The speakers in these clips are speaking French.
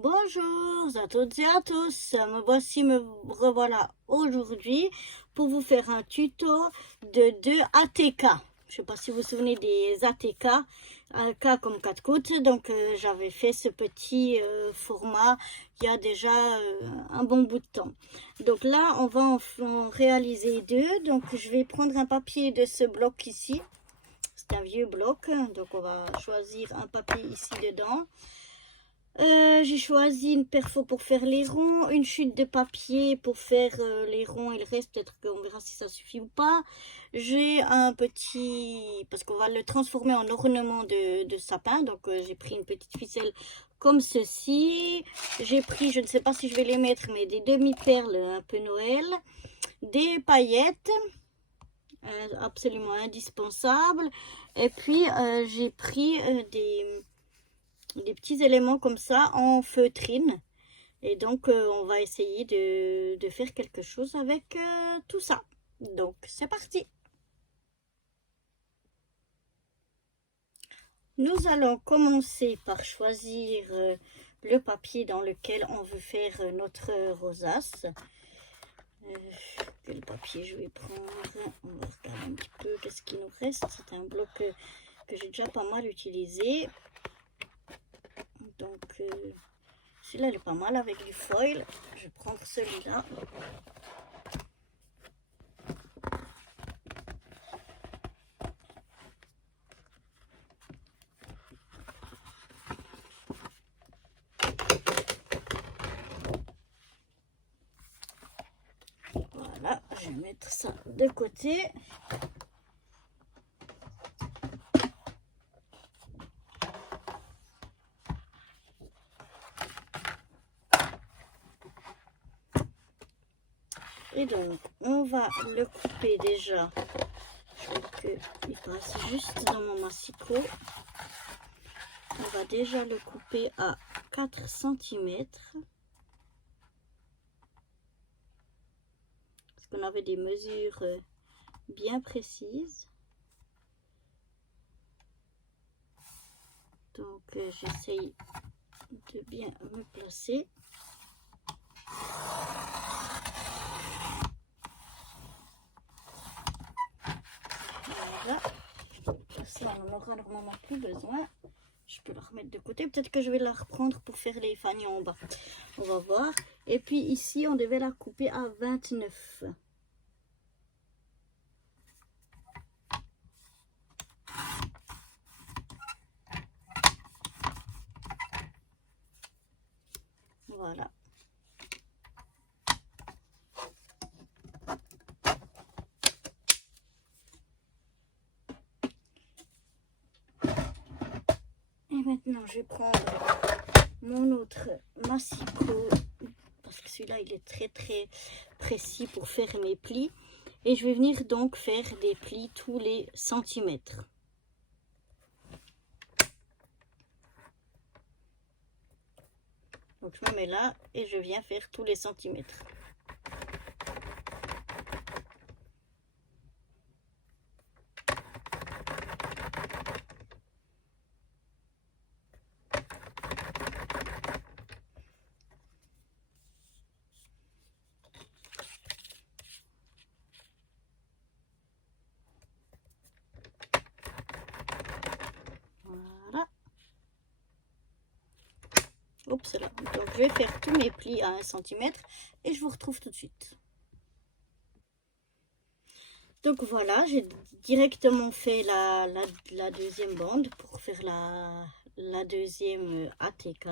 Bonjour à toutes et à tous, me revoilà aujourd'hui pour vous faire un tuto de 2 ATK. Je ne sais pas si vous vous souvenez des ATK, K comme 4 côtes, donc j'avais fait ce petit format il y a déjà un bon bout de temps. Donc là on va en réaliser 2, donc je vais prendre un papier de ce bloc ici, c'est un vieux bloc, donc on va choisir un papier ici dedans. J'ai choisi une perfo pour faire les ronds, une chute de papier pour faire les ronds et le reste, peut-être qu'on verra si ça suffit ou pas. J'ai un petit, parce qu'on va le transformer en ornement de sapin, donc j'ai pris une petite ficelle comme ceci. J'ai pris, je ne sais pas si je vais les mettre, mais des demi-perles un peu Noël, des paillettes, absolument indispensables. Et puis j'ai pris des petits éléments comme ça en feutrine, et donc on va essayer de faire quelque chose avec tout ça. Donc c'est parti. Nous allons commencer par choisir le papier dans lequel on veut faire notre rosace. Quel papier je vais prendre? On va regarder un petit peu qu'est-ce qui nous reste. C'est un bloc que j'ai déjà pas mal utilisé, donc celui-là il est pas mal avec du foil. Je vais prendre celui-là. Voilà, je vais mettre ça de côté. Et donc, on va le couper déjà. Je vois qu'il passe juste dans mon massicot. On va déjà le couper à 4 cm. Parce qu'on avait des mesures bien précises. Donc, j'essaye de bien me placer. Voilà, ça on n'aura normalement plus besoin. Je peux la remettre de côté, peut-être que je vais la reprendre pour faire les fanions en bas, on va voir. Et puis ici on devait la couper à 29. Voilà. Et maintenant, je vais prendre mon autre massicot, parce que celui-là, il est très précis pour faire mes plis. Et je vais venir donc faire des plis tous les centimètres. Donc, je me mets là et je viens faire tous les centimètres. Oups là. Donc je vais faire tous mes plis à 1 cm et je vous retrouve tout de suite. Donc voilà, j'ai directement fait la deuxième bande pour faire la deuxième ATK.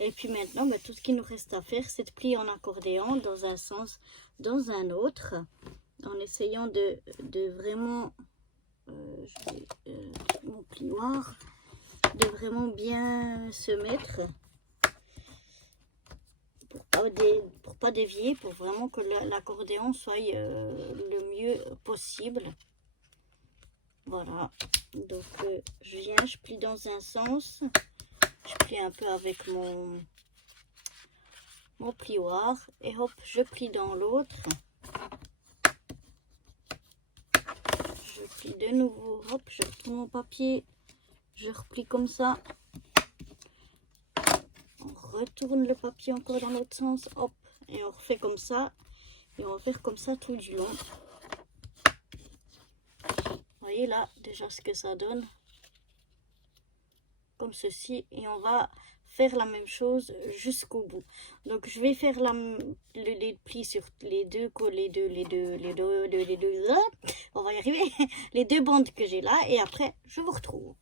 Et puis maintenant, tout ce qu'il nous reste à faire, c'est de plier en accordéon dans un sens, dans un autre, en essayant de vraiment, mon plioir, de vraiment bien se mettre. Pour pas dévier, pour vraiment que l'accordéon soit le mieux possible. Voilà, donc je viens, je plie dans un sens, je plie un peu avec mon plioir et hop, je plie dans l'autre, je plie de nouveau, hop, je prends mon papier, je replie comme ça, on retourne le papier encore dans l'autre sens, hop, et on refait comme ça, et on va faire comme ça tout du long. Vous voyez là déjà ce que ça donne, comme ceci, et on va faire la même chose jusqu'au bout. Donc je vais faire les plis sur les deux, on va y arriver, les deux bandes que j'ai là, et après je vous retrouve.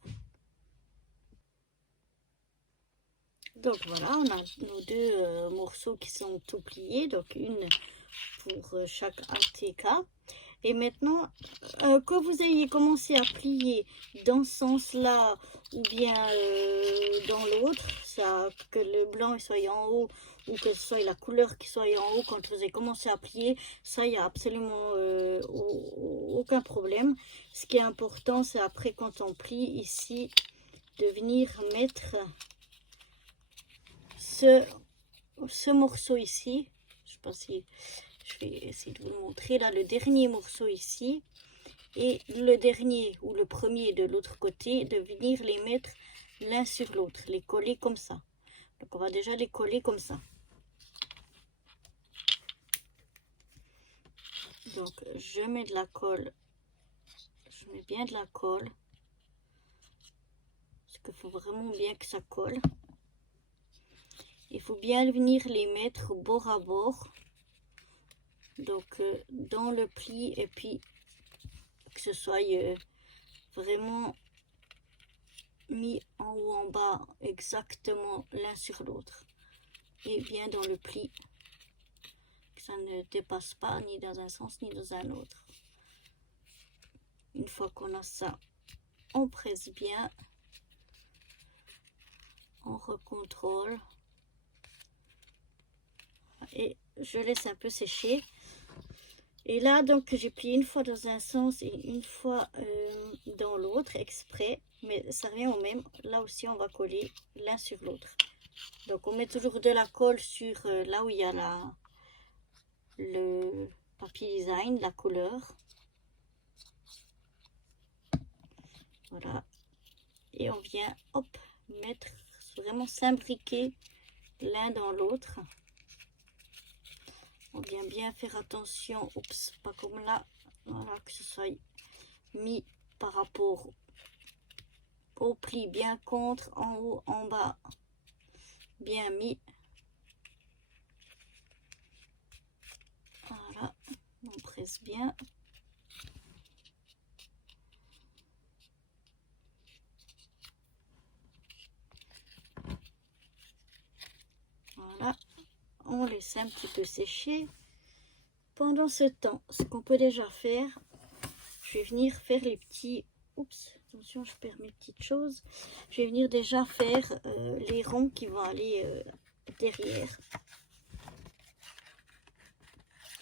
Donc voilà, on a nos deux morceaux qui sont tout pliés, donc une pour chaque ATK. Et maintenant, que vous ayez commencé à plier dans ce sens-là ou bien dans l'autre, que le blanc soit en haut ou que ce soit la couleur qui soit en haut quand vous avez commencé à plier, ça, il n'y a absolument aucun problème. Ce qui est important, c'est après quand on plie ici, de venir mettre ce morceau ici. Je sais pas si je vais essayer de vous le montrer là, le dernier morceau ici et le dernier ou le premier de l'autre côté, de venir les mettre l'un sur l'autre, les coller comme ça. Donc on va déjà les coller comme ça. Donc je mets de la colle, je mets bien de la colle parce qu'il faut vraiment bien que ça colle. Il faut bien venir les mettre bord à bord, donc dans le pli, et puis que ce soit vraiment mis en haut en bas exactement l'un sur l'autre et bien dans le pli, que ça ne dépasse pas ni dans un sens ni dans un autre. Une fois qu'on a ça, on presse bien, on recontrôle et je laisse un peu sécher. Et là donc j'ai plié une fois dans un sens et une fois dans l'autre exprès, mais ça revient au même. Là aussi on va coller l'un sur l'autre. Donc on met toujours de la colle sur là où il y a le papier design, la couleur. Voilà. Et on vient hop mettre, vraiment s'imbriquer l'un dans l'autre. On vient bien faire attention, oups, pas comme là, voilà, que ce soit mis par rapport au pli, bien contre, en haut, en bas, bien mis. Voilà, on presse bien. Voilà, on laisse un petit peu sécher. Pendant ce temps, ce qu'on peut déjà faire, je vais venir faire les petits... Oups, attention, je perds mes petites choses. Je vais venir déjà faire les ronds qui vont aller derrière.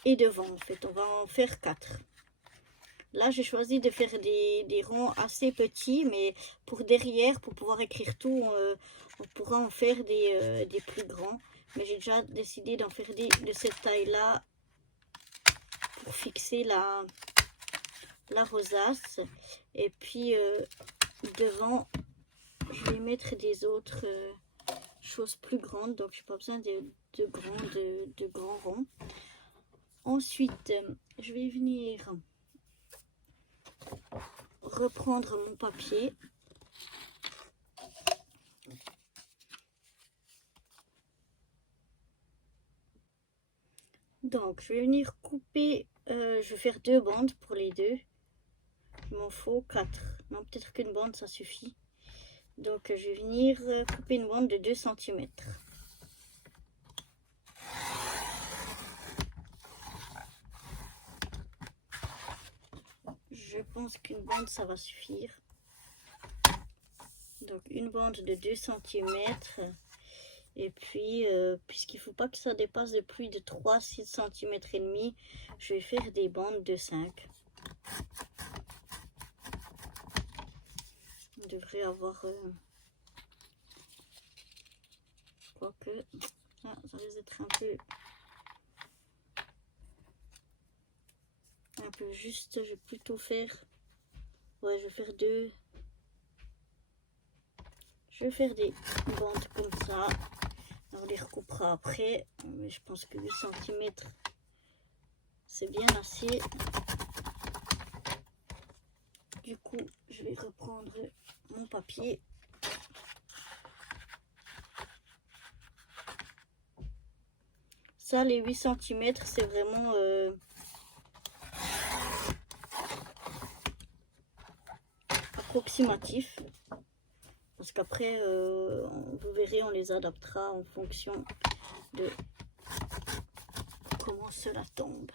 Et devant, en fait, on va en faire 4. Là, j'ai choisi de faire des ronds assez petits, mais pour derrière, pour pouvoir écrire tout, on pourra en faire des plus grands. Mais j'ai déjà décidé d'en faire de cette taille-là pour fixer la rosace. Et puis, devant, je vais mettre des autres choses plus grandes. Donc, je n'ai pas besoin de grands ronds. Ensuite, je vais venir reprendre mon papier. Donc, je vais venir couper, je vais faire 2 bandes pour les deux. Il m'en faut 4. Non, peut-être qu'une bande, ça suffit. Donc, je vais venir couper une bande de 2 cm. Je pense qu'une bande, ça va suffire. Donc, une bande de 2 cm. Et puis, puisqu'il ne faut pas que ça dépasse de plus de 3-6 cm et demi, je vais faire des bandes de 5. On devrait avoir... quoique... Ah, ça risque d'être un peu juste. Je vais plutôt faire... Ouais, je vais faire 2... Je vais faire des bandes comme ça. On les recoupera après, mais je pense que 8 cm c'est bien assez. Du coup, je vais reprendre mon papier. Ça, les 8 cm, c'est vraiment approximatif. Parce qu'après, vous verrez, on les adaptera en fonction de comment cela tombe.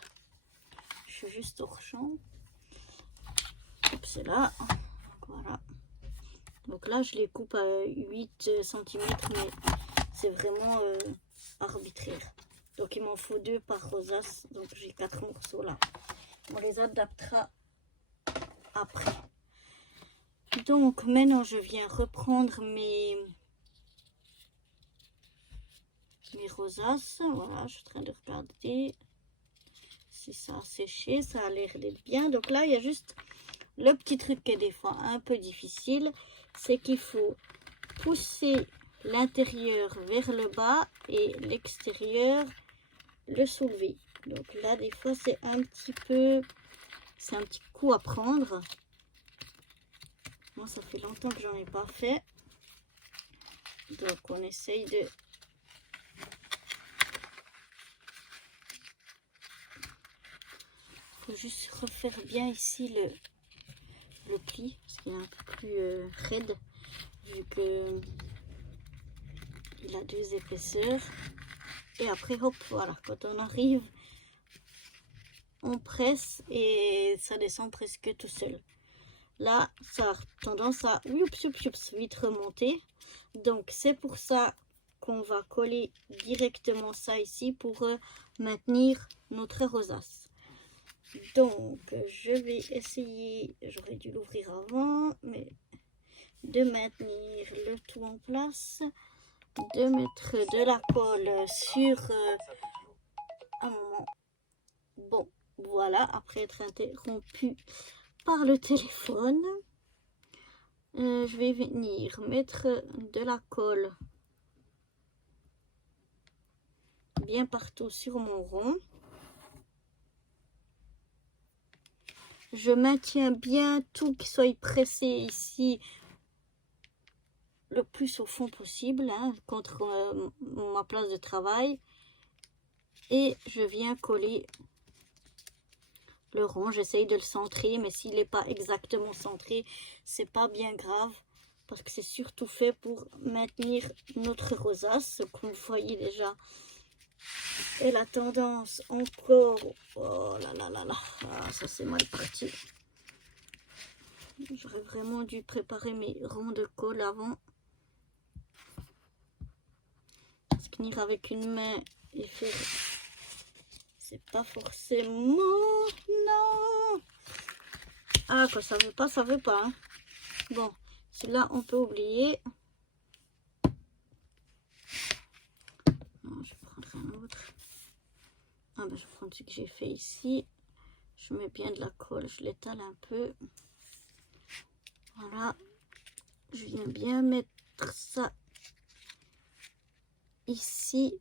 Je suis juste au champ. C'est là. Voilà. Donc là, je les coupe à 8 cm, mais c'est vraiment arbitraire. Donc il m'en faut 2 par rosace. Donc j'ai 4 morceaux là. On les adaptera après. Donc maintenant, je viens reprendre mes rosaces. Voilà, je suis en train de regarder si ça a séché. Ça a l'air d'être bien. Donc là, il y a juste le petit truc qui est des fois un peu difficile. C'est qu'il faut pousser l'intérieur vers le bas et l'extérieur le soulever. Donc là, des fois, c'est un petit coup à prendre. Moi, ça fait longtemps que j'en ai pas fait. Donc, on essaye de... faut juste refaire bien ici le pli, parce qu'il est un peu plus raide, vu que il a 2 épaisseurs. Et après, hop, voilà, quand on arrive, on presse et ça descend presque tout seul. Là, ça a tendance à vite remonter. Donc, c'est pour ça qu'on va coller directement ça ici pour maintenir notre rosace. Donc, je vais essayer, j'aurais dû l'ouvrir avant, mais de maintenir le tout en place, de mettre de la colle sur un moment. Bon, voilà, après être interrompu par le téléphone, je vais venir mettre de la colle bien partout sur mon rond. Je maintiens bien tout qui soit pressé ici le plus au fond possible, hein, contre ma place de travail. Et je viens coller le rond. J'essaye de le centrer, mais s'il n'est pas exactement centré, c'est pas bien grave. Parce que c'est surtout fait pour maintenir notre rosace, comme vous voyez déjà. Et la tendance encore, oh là là là là, ah, ça c'est mal parti. J'aurais vraiment dû préparer mes ronds de colle avant. Parce que tenir avec une main et faire, c'est pas forcément, non. Ah, quand ça veut pas, ça veut pas. Hein. Bon, celui-là on peut oublier. Je vais prendre un autre. Ah ben, je vais prendre ce que j'ai fait ici. Je mets bien de la colle, je l'étale un peu. Voilà. Je viens bien mettre ça ici.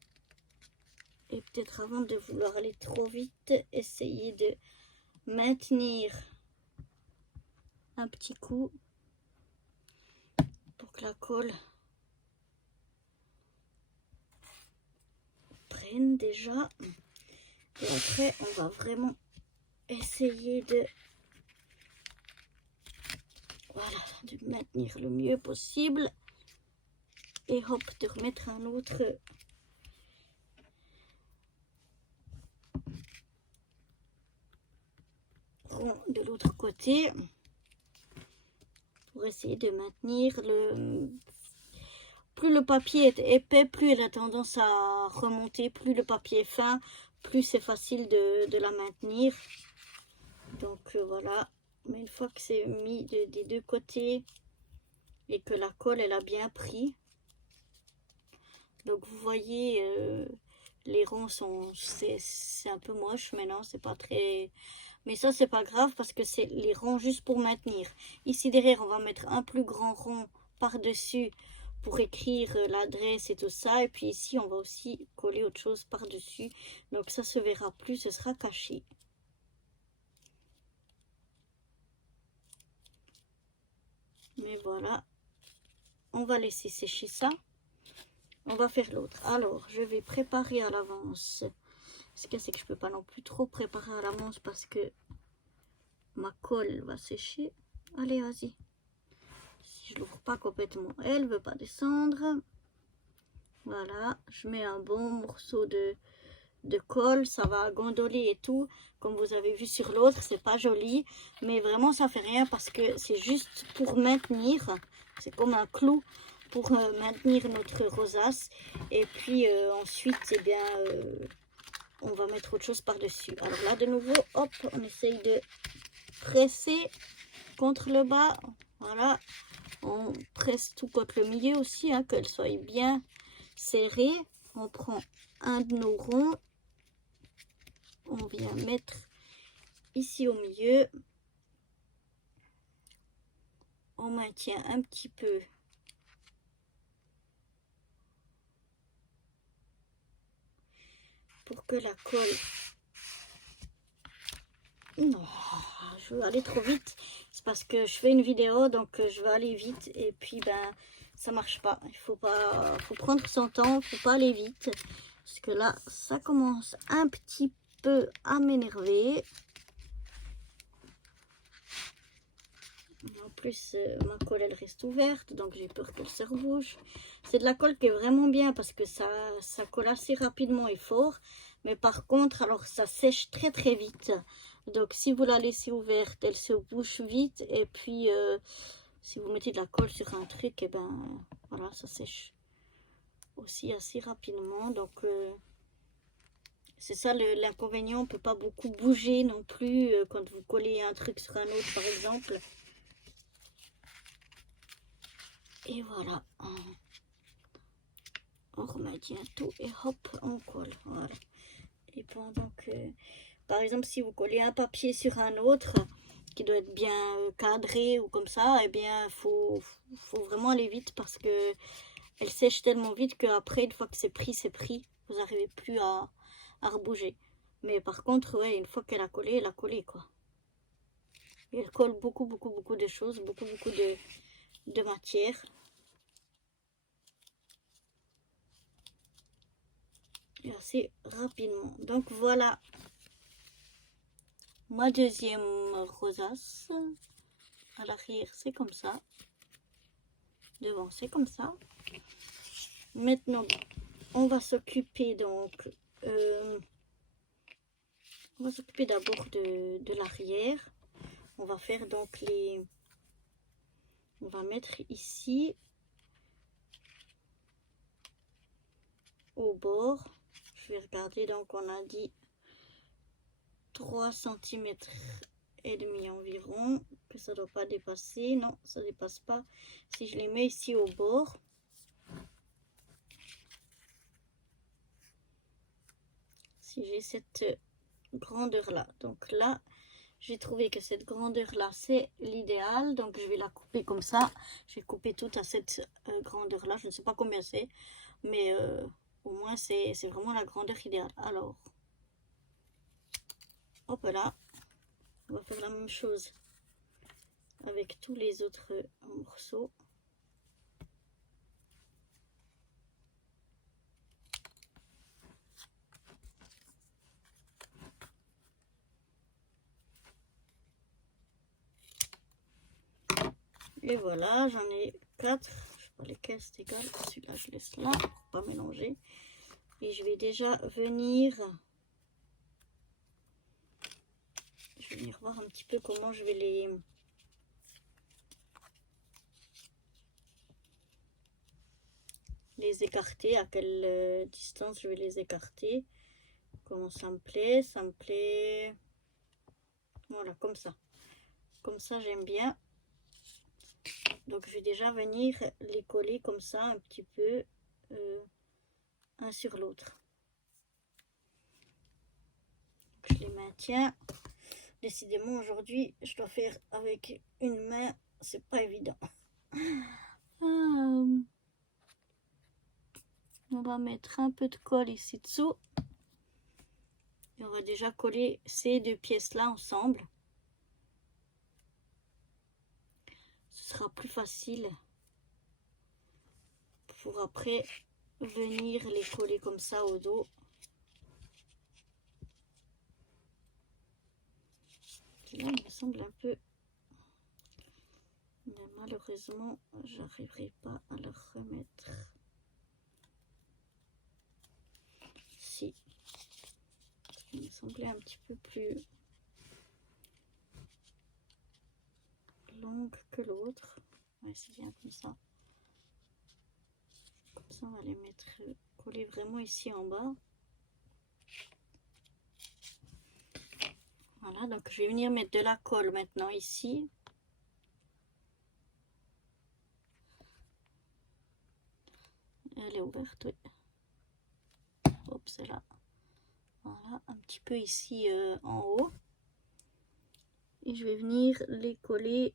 Et peut-être avant de vouloir aller trop vite, essayer de maintenir un petit coup pour que la colle prenne déjà. Et après, on va vraiment essayer de, voilà, de maintenir le mieux possible. Et hop, de remettre un autre rond de l'autre côté pour essayer de maintenir le... Plus le papier est épais, plus il a tendance à remonter, plus le papier est fin, plus c'est facile de la maintenir. Donc voilà, mais une fois que c'est mis des 2 côtés et que la colle elle a bien pris, donc vous voyez les ronds sont, c'est un peu moche maintenant, c'est pas très, mais ça c'est pas grave parce que c'est les ronds juste pour maintenir. Ici derrière on va mettre un plus grand rond par dessus pour écrire l'adresse et tout ça. Et puis ici, on va aussi coller autre chose par-dessus. Donc ça se verra plus, ce sera caché. Mais voilà, on va laisser sécher ça. On va faire l'autre. Alors, je vais préparer à l'avance. Ce qu'il y a, c'est que je peux pas non plus trop préparer à l'avance parce que ma colle va sécher. Allez, vas-y. Si je l'ouvre pas complètement, elle veut pas descendre. Voilà, je mets un bon morceau de colle, ça va gondoler et tout. Comme vous avez vu sur l'autre, c'est pas joli, mais vraiment ça fait rien parce que c'est juste pour maintenir. C'est comme un clou pour maintenir notre rosace. Et puis ensuite, eh bien, on va mettre autre chose par-dessus. Alors là, de nouveau, hop, on essaye de presser contre le bas. Voilà, on presse tout contre le milieu aussi, hein, qu'elle soit bien serrée. On prend un de nos ronds, on vient mettre ici au milieu, on maintient un petit peu pour que la colle... Non, je veux aller trop vite, c'est parce que je fais une vidéo, donc je vais aller vite, et puis ben ça marche pas. Il faut prendre son temps, faut pas aller vite, parce que là ça commence un petit peu à m'énerver. En plus, ma colle elle reste ouverte, donc j'ai peur qu'elle se rebouche. C'est de la colle qui est vraiment bien parce que ça colle assez rapidement et fort. Mais par contre, alors ça sèche très très vite. Donc si vous la laissez ouverte, elle se bouche vite. Et puis si vous mettez de la colle sur un truc, et ben voilà, ça sèche aussi assez rapidement. Donc c'est ça l'inconvénient, on ne peut pas beaucoup bouger non plus quand vous collez un truc sur un autre par exemple. Et voilà, on remet tout et hop, on colle. Voilà. Et pendant que, par exemple, si vous collez un papier sur un autre qui doit être bien cadré ou comme ça, eh bien, faut vraiment aller vite parce que elle sèche tellement vite qu'après, une fois que c'est pris, vous n'arrivez plus à rebouger. Mais par contre, ouais, une fois qu'elle a collé, quoi. Et elle colle beaucoup de choses, beaucoup de matière. Et assez rapidement. Donc voilà ma deuxième rosace. À l'arrière c'est comme ça, devant c'est comme ça. Maintenant on va s'occuper donc on va s'occuper d'abord de l'arrière. On va faire donc on va mettre ici au bord. Je vais regarder, donc on a dit 3 cm et demi environ, que ça doit pas dépasser. Non, ça dépasse pas. Si je les mets ici au bord, si j'ai cette grandeur là, donc là j'ai trouvé que cette grandeur là c'est l'idéal, donc je vais la couper comme ça. J'ai coupé tout à cette grandeur là, je ne sais pas combien c'est, mais au moins c'est vraiment la grandeur idéale. Alors hop là, on va faire la même chose avec tous les autres morceaux. Et voilà, j'en ai 4. Je sais pas lesquels, c'est égal. Celui-là, je laisse là pour pas mélanger. Et je vais déjà venir voir un petit peu comment je vais les écarter, à quelle distance je vais les écarter. Comment ça me plaît, voilà, comme ça j'aime bien. Donc je vais déjà venir les coller comme ça un petit peu un sur l'autre. Je les maintiens. Décidément aujourd'hui je dois faire avec une main, c'est pas évident. On va mettre un peu de colle ici dessous. Et on va déjà coller ces deux pièces-là ensemble. Ce sera plus facile pour après venir les coller comme ça au dos. Là, il me semble un peu... Mais malheureusement, j'arriverai pas à le remettre. Si. Il me semblait un petit peu plus longue que l'autre. Ouais, c'est bien comme ça. Comme ça, on va les mettre coller vraiment ici en bas. Voilà, donc je vais venir mettre de la colle maintenant ici. Elle est ouverte, oui. Hop, c'est là. Voilà, un petit peu ici en haut. Et je vais venir les coller.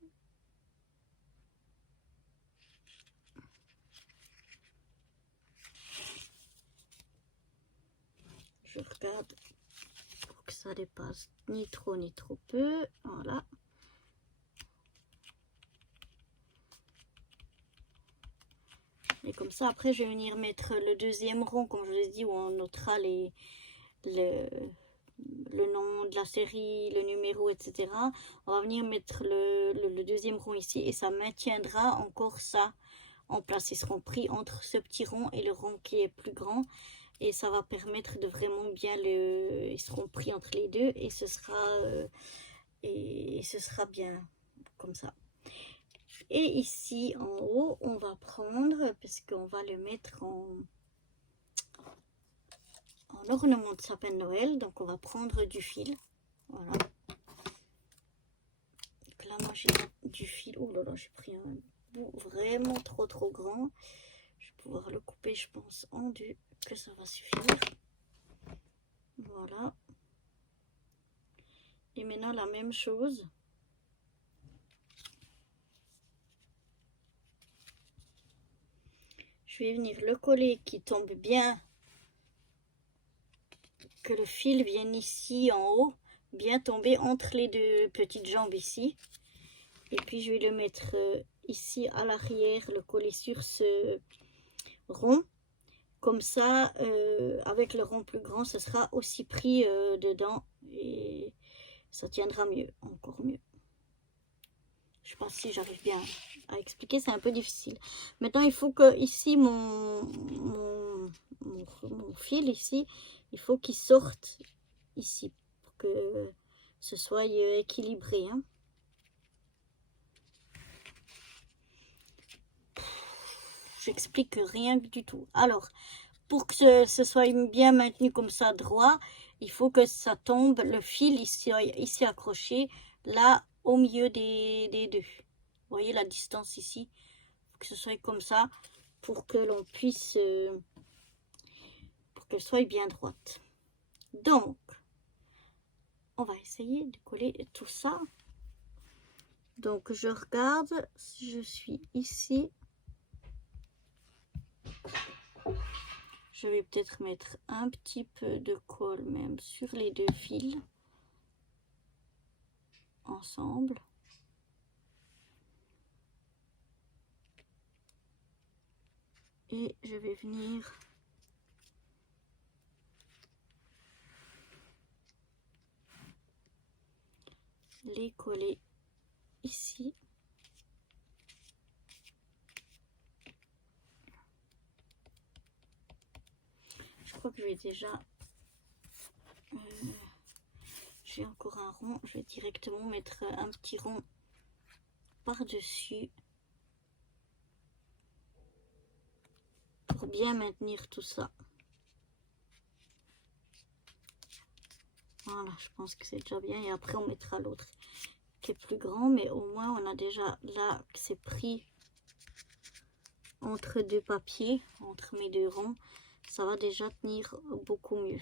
Je regarde pour que ça dépasse ni trop peu. Voilà. Et comme ça, après, je vais venir mettre le deuxième rond, comme je vous ai dit, où on notera le nom de la série, le numéro, etc. On va venir mettre le deuxième rond ici et ça maintiendra encore ça en place. Ils seront pris entre ce petit rond et le rond qui est plus grand. Et ça va permettre de vraiment bien ils seront pris entre les deux et ce sera bien comme ça. Et ici en haut, on va prendre, parce qu'on va le mettre en ornement de sapin de Noël, donc on va prendre du fil. Voilà. Donc là, moi j'ai du fil. Oh là là, j'ai pris un bout vraiment trop grand. Je vais pouvoir le couper, je pense, en deux, que ça va suffire. Voilà. Et maintenant la même chose. Je vais venir le coller qui tombe bien, que le fil vienne ici en haut, bien tomber entre les deux petites jambes ici. Et puis je vais le mettre ici à l'arrière, le coller sur ce rond. Comme ça, avec le rond plus grand, ce sera aussi pris dedans et ça tiendra mieux, encore mieux. Je ne sais pas si j'arrive bien à expliquer, c'est un peu difficile. Maintenant, il faut que ici, mon fil ici, il faut qu'il sorte ici pour que ce soit équilibré. Hein. J'explique rien du tout. Alors, pour que ce soit bien maintenu comme ça droit, il faut que ça tombe, le fil ici accroché, là au milieu des deux. Vous voyez la distance ici, faut que ce soit comme ça pour que l'on puisse, pour qu'elle soit bien droite. Donc, on va essayer de coller tout ça. Donc, je regarde si je suis ici. Je vais peut-être mettre un petit peu de colle même sur les deux fils ensemble. Et je vais venir les coller ici. Je crois que je vais déjà... j'ai encore un rond. Je vais directement mettre un petit rond par-dessus. Pour bien maintenir tout ça. Voilà, je pense que c'est déjà bien. Et après, on mettra l'autre qui est plus grand. Mais au moins, on a déjà là que c'est pris entre deux papiers, entre mes deux ronds. Ça va déjà tenir beaucoup mieux.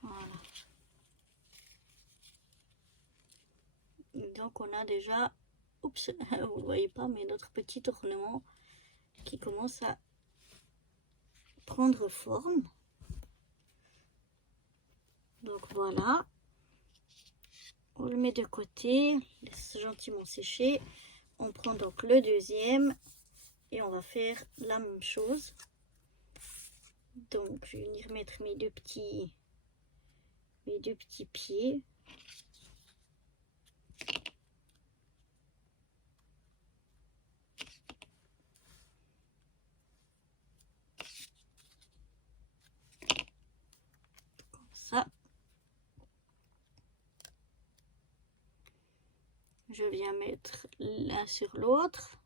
Voilà. Donc, on a déjà Oups, vous ne le voyez pas, mais notre petit ornement qui commence à prendre forme. Donc voilà, on le met de côté, laisse gentiment sécher. On prend donc le deuxième et on va faire la même chose. Donc je vais venir mettre mes deux petits pieds. Comme ça. Je viens mettre l'un sur l'autre.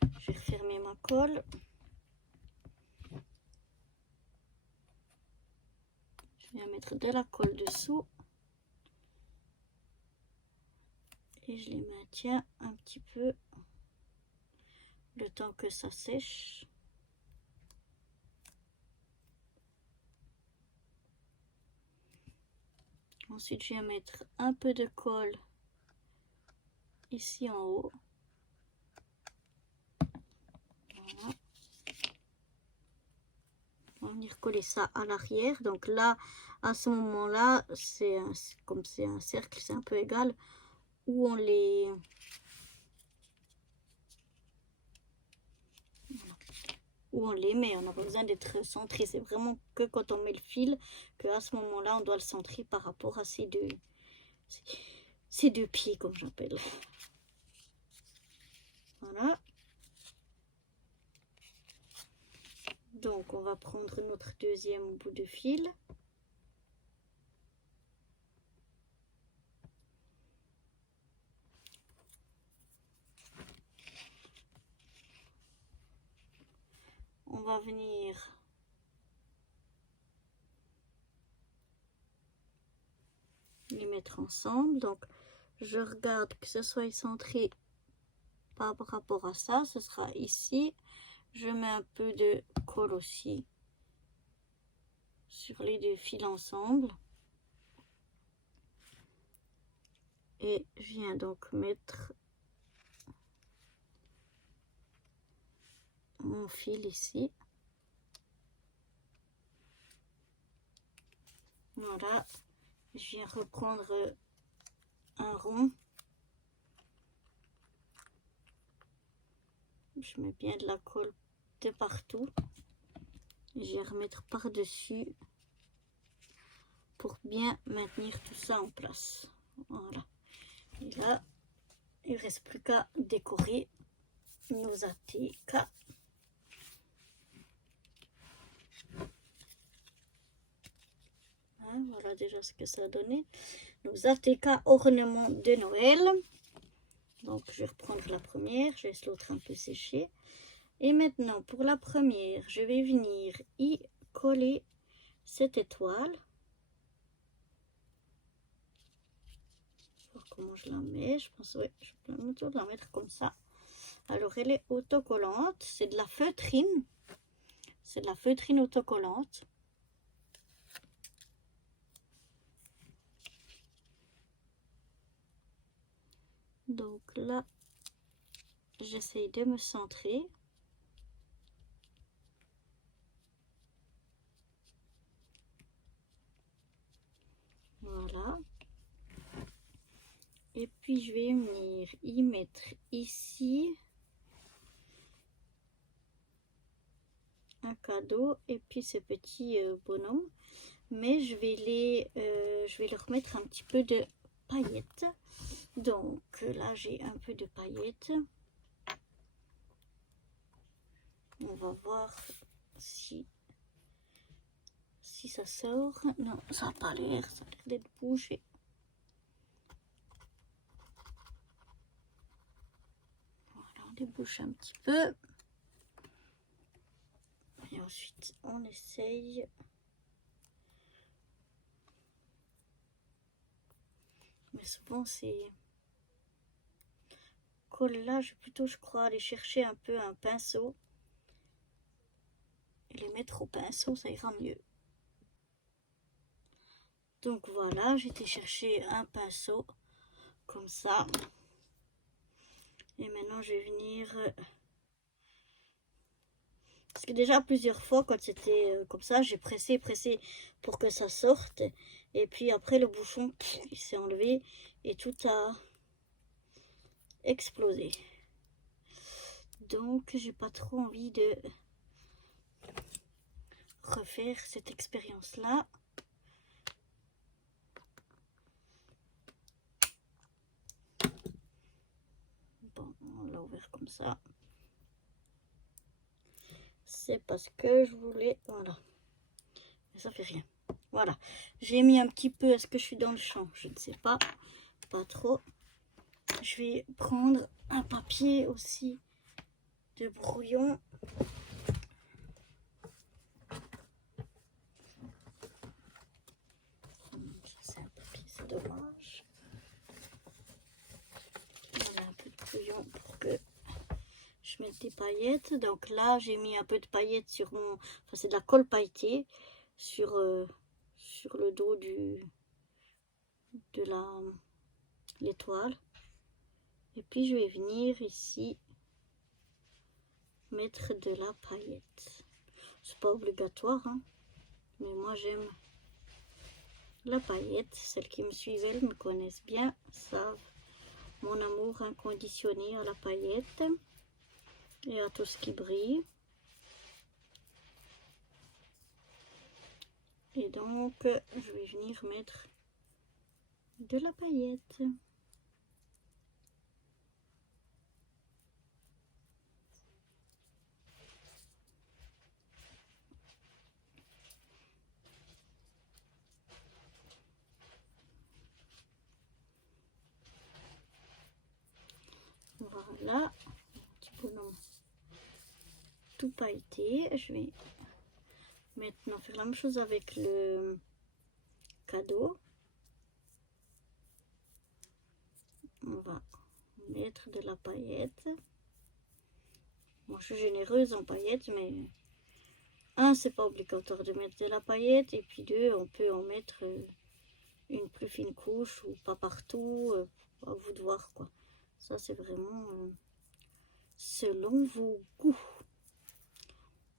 Je vais refermer ma colle. Je viens mettre de la colle dessous. Et je les maintiens un petit peu le temps que ça sèche. Ensuite, je viens mettre un peu de colle ici en haut. Voilà. On va venir coller ça à l'arrière. Donc là, à ce moment-là, comme c'est un cercle, c'est un peu égal, où on les... où on les met, on n'a pas besoin d'être centré. C'est vraiment que quand on met le fil, qu'à ce moment-là, on doit le centrer par rapport à ces deux pieds, comme j'appelle. Voilà. Donc, on va prendre notre deuxième bout de fil. On va venir les mettre ensemble. Donc, je regarde que ce soit centré par rapport à ça. Ce sera ici. Je mets un peu de colle aussi sur les deux fils ensemble. Et je viens donc mettre mon fil ici. Voilà. Je viens reprendre un rond. Je mets bien de la colle de partout. Je viens remettre par-dessus pour bien maintenir tout ça en place. Voilà. Et là, il ne reste plus qu'à décorer nos ATK. Hein, voilà déjà ce que ça a donné. Nos ATK ornements de Noël. Donc, je vais reprendre la première. Je laisse l'autre un peu sécher. Et maintenant, pour la première, je vais venir y coller cette étoile. Voir comment je la mets. Je pense, ouais, je peux la mettre comme ça. Alors, elle est autocollante. C'est de la feutrine. C'est de la feutrine autocollante. Donc là, j'essaye de me centrer. Voilà. Et puis, je vais venir y mettre ici un cadeau et puis ce petit bonhomme. Mais je vais leur mettre un petit peu de paillettes. Donc là, j'ai un peu de paillettes. On va voir si ça sort. Non, ça n'a pas l'air. Ça a l'air d'être bougé. Voilà, on débouche un petit peu. Et ensuite, on essaye. Mais souvent, ces cols-là, je vais plutôt, je crois, aller chercher un peu un pinceau. Et les mettre au pinceau, ça ira mieux. Donc voilà, j'ai été chercher un pinceau comme ça. Et maintenant, je vais venir... Parce que déjà, plusieurs fois, quand c'était comme ça, j'ai pressé pour que ça sorte. Et puis après, le bouchon, il s'est enlevé et tout a explosé. Donc, j'ai pas trop envie de refaire cette expérience-là. Bon, on l'a ouvert comme ça. C'est parce que je voulais... Voilà. Mais ça fait rien. Voilà. J'ai mis un petit peu... Est-ce que je suis dans le champ? Je ne sais pas. Pas trop. Je vais prendre un papier aussi de brouillon. C'est un papier, c'est dommage. Voilà, un peu de brouillon pour que je mette des paillettes. Donc là, j'ai mis un peu de paillettes sur mon... Enfin, c'est de la colle pailletée sur le dos de l'étoile. Et puis, je vais venir ici mettre de la paillette. C'est pas obligatoire, hein, mais moi, j'aime la paillette. Celles qui me suivent, elles me connaissent bien, savent mon amour inconditionnel à la paillette et à tout ce qui brille. Et donc, je vais venir mettre de la paillette. Voilà, petit bonhomme tout pailleté. Je vais maintenant faire la même chose avec le cadeau. On va mettre de la paillette. Moi, je suis généreuse en paillettes, mais un, c'est pas obligatoire de mettre de la paillette, et puis deux, on peut en mettre une plus fine couche ou pas partout. À vous de voir, quoi. Ça, c'est vraiment selon vos goûts.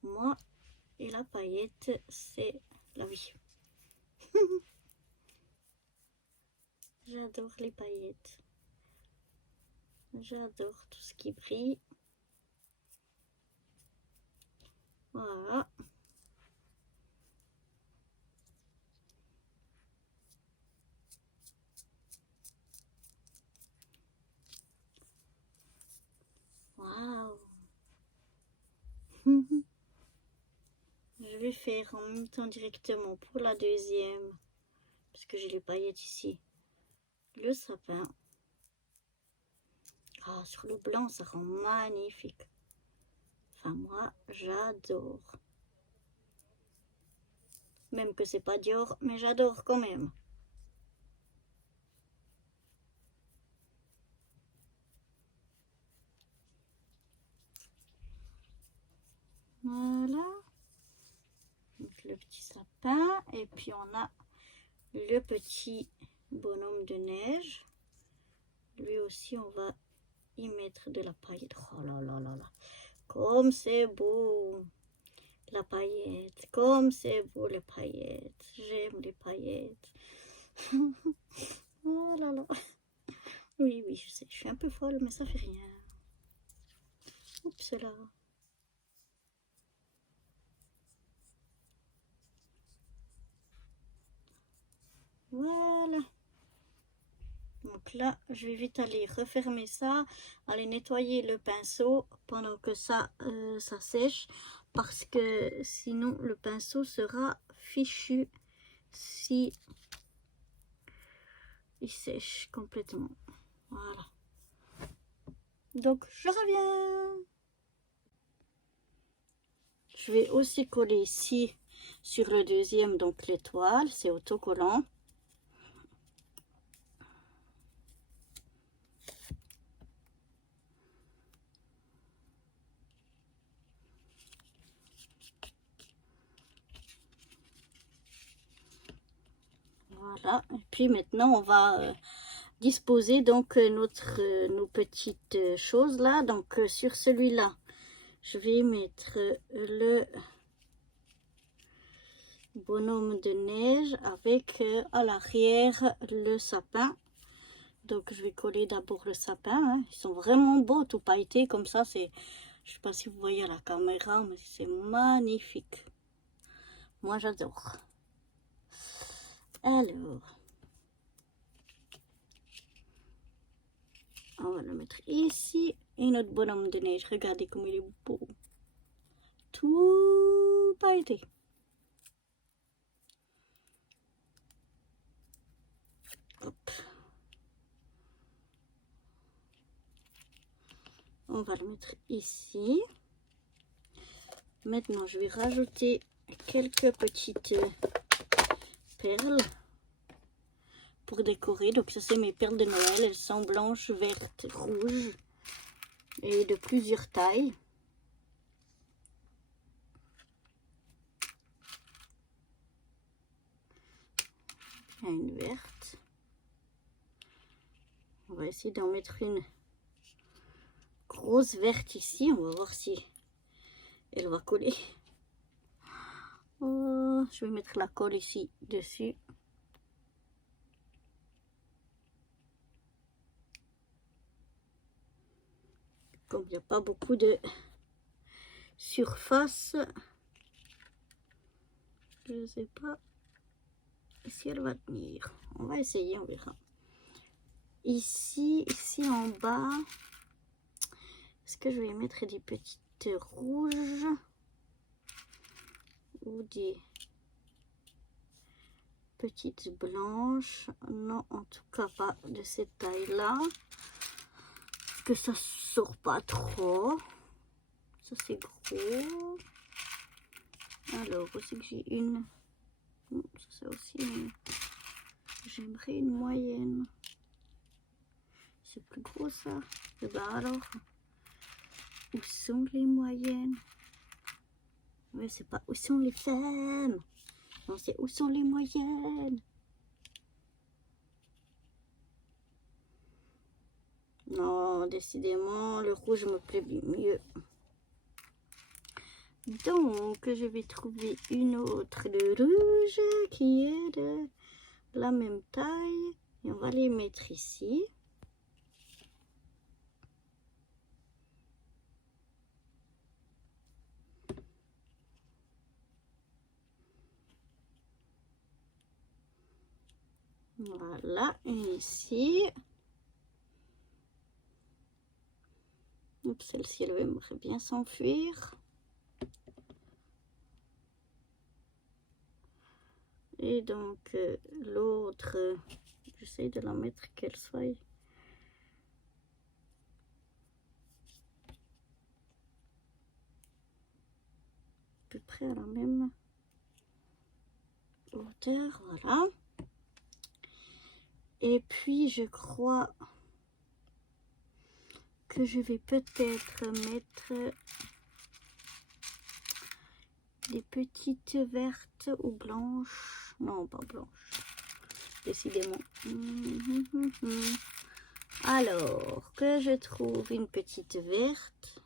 Moi et la paillette, c'est la vie. J'adore les paillettes. J'adore tout ce qui brille. Voilà. Waouh. Je vais faire en même temps directement pour la deuxième, parce que j'ai les paillettes ici. Le sapin. Ah, sur le blanc, ça rend magnifique. Enfin, moi, j'adore. Même que c'est pas Dior, mais j'adore quand même. Voilà. Donc, le petit sapin. Et puis, on a le petit bonhomme de neige. Lui aussi, on va y mettre de la paillette. Oh là là là là. Comme c'est beau. La paillette. Comme c'est beau les paillettes. J'aime les paillettes. Oh là là. Oui, oui, je sais. Je suis un peu folle, mais ça fait rien. Oups là. Voilà. Donc là, je vais vite aller refermer ça, aller nettoyer le pinceau pendant que ça sèche, parce que sinon le pinceau sera fichu si il sèche complètement. Voilà. Donc je reviens. Je vais aussi coller ici sur le deuxième, donc l'étoile, c'est autocollant. Voilà, et puis maintenant on va disposer donc nos petites choses là. Donc sur celui-là, je vais mettre le bonhomme de neige avec à l'arrière le sapin. Donc je vais coller d'abord le sapin, hein. Ils sont vraiment beaux, tout pailletés comme ça. C'est, je sais pas si vous voyez à la caméra, mais c'est magnifique. Moi j'adore. Alors, on va le mettre ici. Et notre bonhomme de neige, regardez comme il est beau. Tout pailleté. Hop. On va le mettre ici. Maintenant, je vais rajouter quelques petites perles pour décorer. Donc ça, c'est mes perles de Noël. Elles sont blanches, vertes, rouges et de plusieurs tailles. Il y a une verte. On va essayer d'en mettre une grosse verte ici. On va voir si elle va coller. Oh, je vais mettre la colle ici dessus. Comme il n'y a pas beaucoup de surface, je ne sais pas si elle va tenir. On va essayer, on verra. Ici en bas, est-ce que je vais mettre des petites rouges ou des petites blanches? Non, en tout cas pas de cette taille-là. Parce que ça sort pas trop. Ça c'est gros. Alors aussi que j'ai une. Ça c'est aussi une. J'aimerais une moyenne. C'est plus gros ça. Et ben alors, où sont les moyennes? Mais c'est pas où sont les femmes. Non, c'est où sont les moyennes. Non, décidément, le rouge me plaît mieux. Donc, je vais trouver une autre de rouge qui est de la même taille. Et on va les mettre ici. Voilà, et ici. Celle-ci, elle aimerait bien s'enfuir. Et donc, l'autre, j'essaie de la mettre qu'elle soit à peu près à la même hauteur, voilà. Et puis, je crois que je vais peut-être mettre des petites vertes ou blanches. Non, pas blanches, décidément. Alors, que je trouve une petite verte.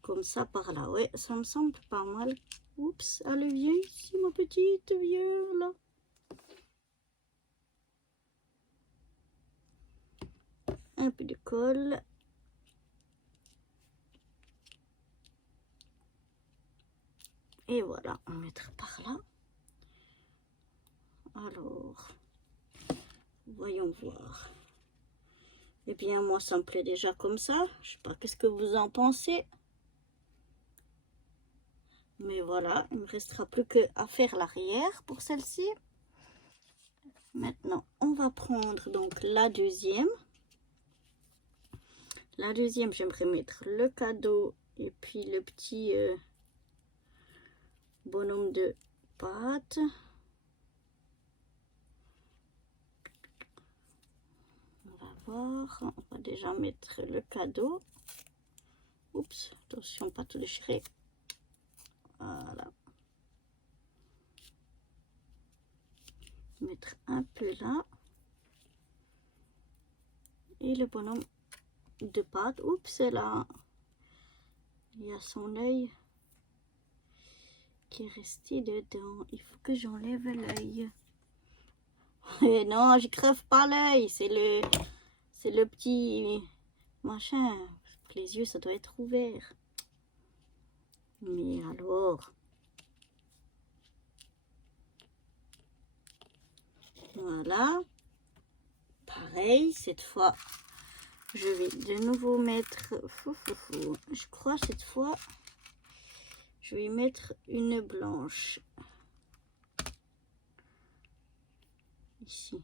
Comme ça, par là. Ouais, ça me semble pas mal. Oups, elle vient ici, ma petite viola. Un peu de colle. Et voilà, on mettra par là. Alors, voyons voir. Eh bien, moi, ça me plaît déjà comme ça. Je sais pas, qu'est-ce que vous en pensez? Mais voilà, il me restera plus qu'à faire l'arrière pour celle-ci. Maintenant, on va prendre donc la deuxième. La deuxième, j'aimerais mettre le cadeau et puis le petit bonhomme de pâte. On va voir, on va déjà mettre le cadeau. Oups, attention, pas tout déchirer. Voilà. Mettre un peu là. Et le bonhomme de pâte. Oups, là. Il y a son œil qui est resté dedans. Il faut que j'enlève l'œil. Et non, je crève pas l'œil. C'est le petit machin. Pour les yeux, ça doit être ouvert. Mais alors... Voilà. Pareil, cette fois, je vais de nouveau mettre... Je crois cette fois, je vais mettre une blanche. Ici.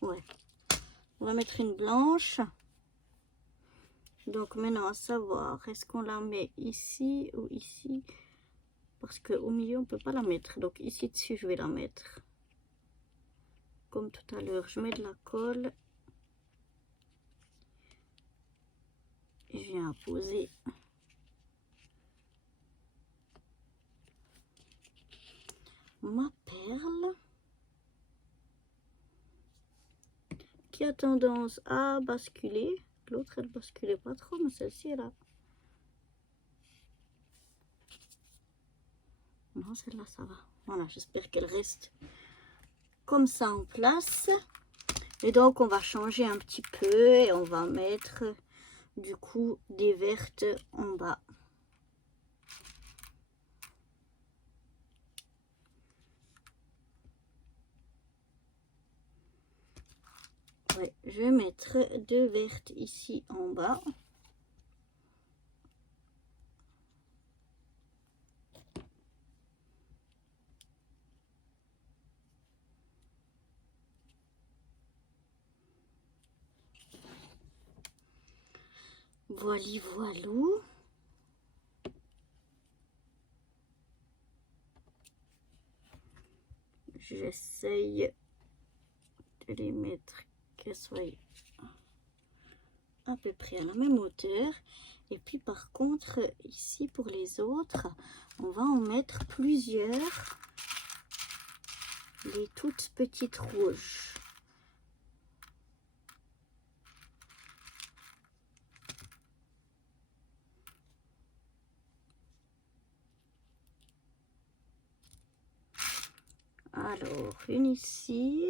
Ouais. On va mettre une blanche. Donc maintenant, à savoir, est-ce qu'on la met ici ou ici? Parce qu'au milieu, on ne peut pas la mettre. Donc ici dessus, je vais la mettre. Comme tout à l'heure, je mets de la colle. Et je viens poser ma perle. Qui a tendance à basculer. L'autre, elle ne basculait pas trop, mais celle-ci, elle a... Non, celle-là, ça va. Voilà, j'espère qu'elle reste comme ça en place. Et donc, on va changer un petit peu et on va mettre, du coup, des vertes en bas. Ouais, je vais mettre 2 vertes ici en bas. Voili voilou. J'essaye de les mettre qu'elles soient à peu près à la même hauteur. Et puis par contre, ici pour les autres, on va en mettre plusieurs. Les toutes petites rouges. Alors, une ici.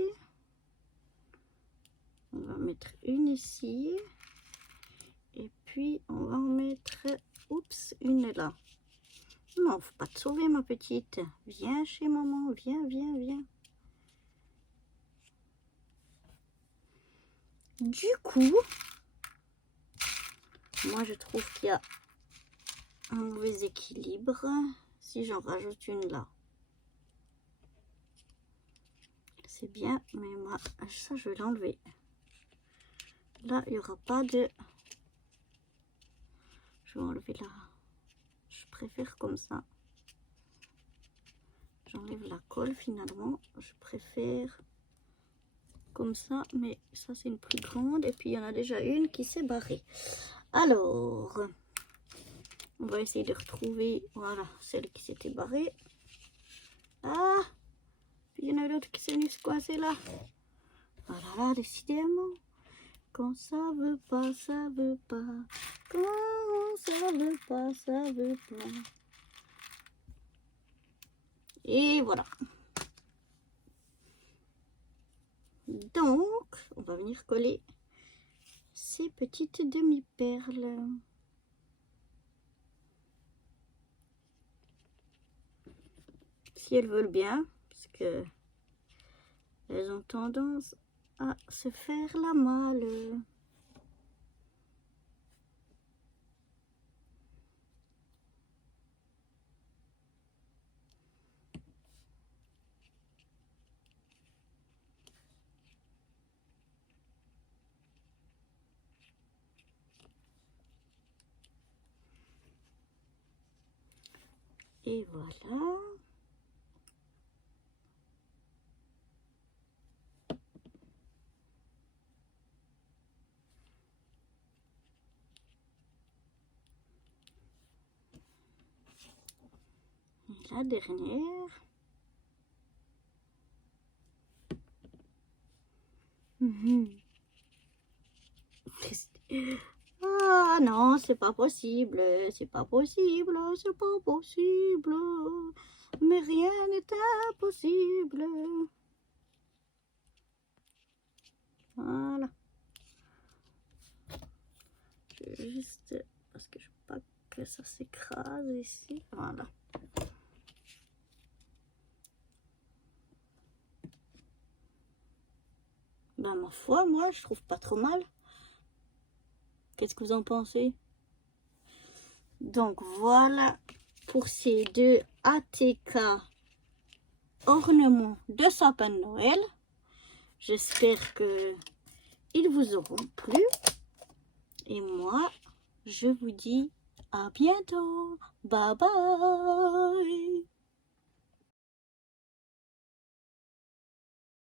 On va mettre une ici. Et puis, on va en mettre, oups, une là. Non, faut pas te sauver, ma petite. Viens chez maman, viens, viens, viens. Du coup, moi, je trouve qu'il y a un mauvais équilibre si j'en rajoute une là. C'est bien, mais moi, ça, je vais l'enlever. Là, il n'y aura pas de... Je vais enlever là. Je préfère comme ça. J'enlève la colle finalement. Je préfère comme ça. Mais ça, c'est une plus grande. Et puis, il y en a déjà une qui s'est barrée. Alors, on va essayer de retrouver, voilà, celle qui s'était barrée. Ah, puis il y en a l'autre qui s'est venue se coincer là. Voilà, décidément. Quand ça veut pas, ça veut pas. Quand ça veut pas, ça veut pas. Et voilà. Donc, on va venir coller ces petites demi-perles. Si elles veulent bien, parce que elles ont tendance à se faire la malle. Et voilà. Et la dernière. Ah non, c'est pas possible, c'est pas possible, c'est pas possible. Mais rien n'est impossible. Voilà. Juste parce que je veux pas que ça s'écrase ici. Voilà. Ben ma foi, moi je trouve pas trop mal. Qu'est-ce que vous en pensez? Donc voilà pour ces deux ATK ornements de sapin de Noël. J'espère que ils vous auront plu. Et moi, je vous dis à bientôt. Bye bye.